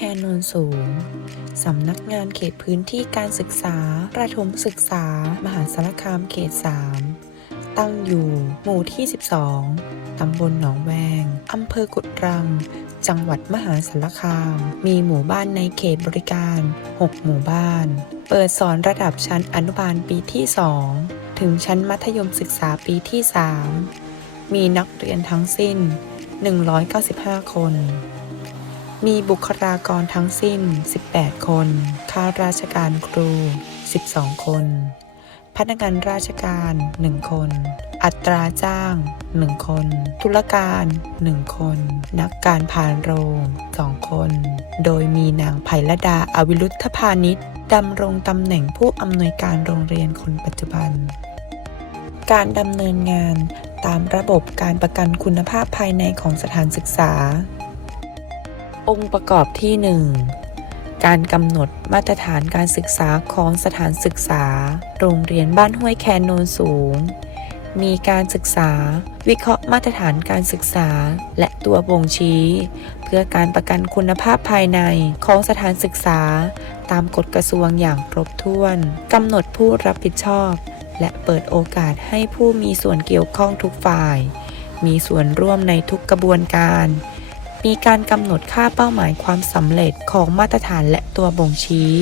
แคนนสูง สำนักงานเขตพื้นที่การศึกษา ประถมศึกษา มหาสารคามเขต 3 ตั้งอยู่ หมู่ที่ 12 ตำบลหนองแวง อำเภอกุดรัง จังหวัดมหาสารคาม มีหมู่บ้านในเขตบริการ 6 หมู่บ้าน เปิดสอนระดับชั้นอนุบาลปีที่ 2 ถึงชั้นมัธยมศึกษาปีที่ 3 มีนักเรียนทั้งสิ้น 195 คน มีบุคลากรทั้งสิ้น 18 คน ข้าราชการครู 12 คน พนักงานราชการ 1 คน อัตราจ้าง 1 คน ธุรการ 1 คน นักการผ่านโรง 2 คน โดยมีนางไพลดาอวิรุธพาณิชย์ดำรงตำแหน่งผู้อำนวยการโรงเรียนคนปัจจุบัน การดำเนินงานตามระบบการประกันคุณภาพภายในของสถานศึกษา องค์ประกอบที่ 1 การกำหนดมาตรฐานการศึกษาของสถานศึกษา โรงเรียนบ้านห้วยแคนโนนสูง มีการศึกษา วิเคราะห์มาตรฐานการศึกษา และตัวบ่งชี้ เพื่อการประกันคุณภาพภายในของสถานศึกษา ตามกฎกระทรวงอย่างครบถ้วนกำหนดผู้รับผิดชอบ และเปิดโอกาสให้ผู้มีส่วนเกี่ยวข้องทุกฝ่าย มีส่วนร่วมในทุกกระบวนการ มีการกำหนดค่าเป้าหมายความสำเร็จของมาตรฐานและตัวบ่งชี้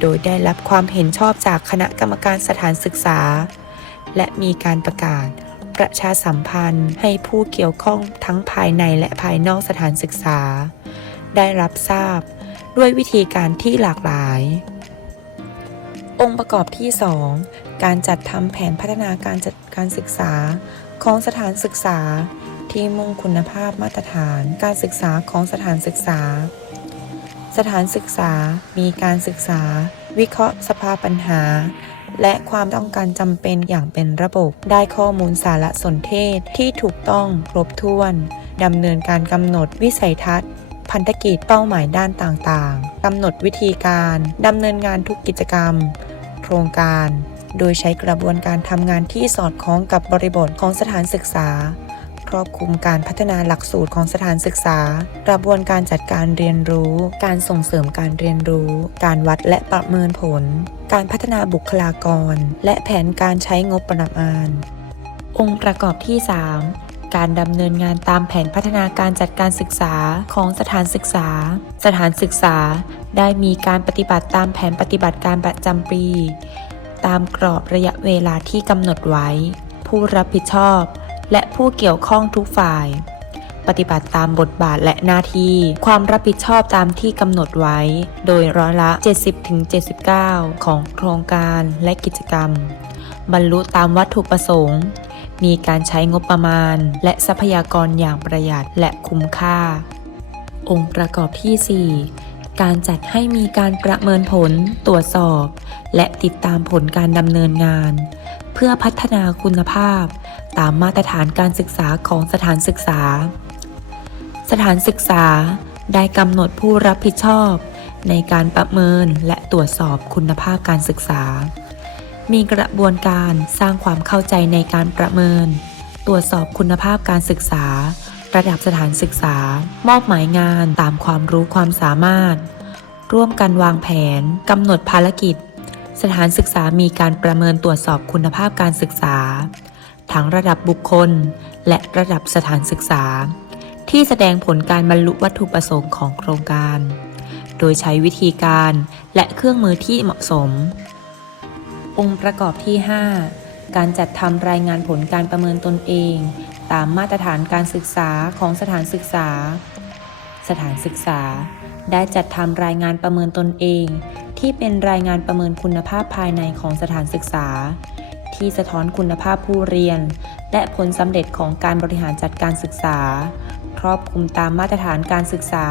โดยได้รับความเห็นชอบจากคณะกรรมการสถานศึกษา และมีการประกาศประชาสัมพันธ์ให้ผู้เกี่ยวข้องทั้งภายในและภายนอกสถานศึกษา ได้รับทราบด้วยวิธีการที่หลากหลาย องค์ประกอบที่ 2 การจัดทำแผนพัฒนาการจัดการศึกษาของสถานศึกษา ที่มุ่งคุณภาพมาตรฐานการศึกษาของสถานศึกษา สถานศึกษามีการศึกษา วิเคราะห์สภาปัญหา และความต้องการจำเป็นอย่างเป็นระบบ ได้ข้อมูลสารสนเทศที่ถูกต้องครบถ้วนดำเนินการกำหนดวิสัยทัศน์ พันธกิจเป้าหมายด้านต่างๆกำหนดวิธีการดำเนินงานทุกกิจกรรม โครงการโดยใช้กระบวนการทำงานที่สอดคล้องกับบริบทของสถานศึกษา ครอบคลุมการพัฒนาหลักสูตรของสถานศึกษา กระบวนการจัดการเรียนรู้ การส่งเสริมการเรียนรู้ การวัดและประเมินผล การพัฒนาบุคลากร และแผนการใช้งบประมาณ องค์ประกอบที่ 3การดำเนินงานตามแผนพัฒนาการจัดการศึกษาของสถานศึกษา สถานศึกษาได้มีการปฏิบัติตามแผนปฏิบัติการประจำปี ตามกรอบระยะเวลาที่กำหนดไว้ ผู้รับผิดชอบ และผู้เกี่ยวข้องทุกฝ่าย ปฏิบัติตามบทบาทและหน้าที่ ความรับผิดชอบตามที่กำหนดไว้ โดยร้อยละ 70-79 ของโครงการและกิจกรรม บรรลุตามวัตถุประสงค์มีการใช้งบประมาณ และทรัพยากรอย่างประหยัดและคุ้มค่า องค์ประกอบที่ 4 การจัดให้มีการประเมินผล ตรวจสอบ และติดตามผลการดำเนินงาน เพื่อพัฒนาคุณภาพ ตามมาตรฐานการศึกษาของสถานศึกษา สถานศึกษาได้กำหนดผู้รับผิดชอบ ในการประเมินและตรวจสอบคุณภาพการศึกษา มีกระบวนการสร้างความเข้าใจในการประเมิน ตรวจสอบคุณภาพการศึกษา ระดับสถานศึกษา มอบหมายงานตามความรู้ความสามารถ ร่วมกันวางแผนกำหนดภารกิจ สถานศึกษามีการประเมินตรวจสอบคุณภาพการศึกษา ทั้งระดับบุคคล และระดับสถานศึกษา ที่แสดงผลการบรรลุวัตถุประสงค์ของโครงการ โดยใช้วิธีการและเครื่องมือที่เหมาะสม องค์ประกอบที่ 5 การจัดทำรายงานผลการประเมินตนเอง ตามมาตรฐานการศึกษาของสถานศึกษา สถานศึกษา ได้จัดทำรายงานประเมินตนเอง ที่เป็นรายงานประเมินคุณภาพภายในของสถานศึกษา ที่สะท้อนคุณภาพผู้เรียน และผลสำเร็จของการบริหารจัดการศึกษา ครอบคลุมตามมาตรฐานการศึกษา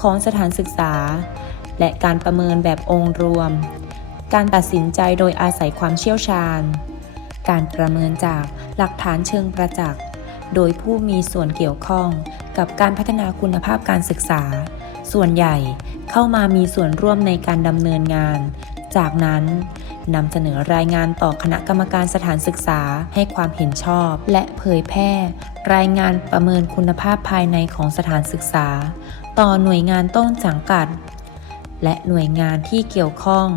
ของสถานศึกษา และการประเมินแบบองค์รวม การตัดสินใจโดยอาศัยความเชี่ยวชาญ การประเมินจากหลักฐานเชิงประจักษ์ โดยผู้มีส่วนเกี่ยวข้องกับการพัฒนาคุณภาพการศึกษา ส่วนใหญ่เข้ามามีส่วนร่วมในการดำเนินงาน จากนั้นนำเสนอรายงานต่อคณะกรรมการสถานศึกษาให้ความเห็นชอบ และเผยแพร่ รายงานประเมินคุณภาพภายในของสถานศึกษา ต่อหน่วยงานต้นสังกัด และหน่วยงานที่เกี่ยวข้อง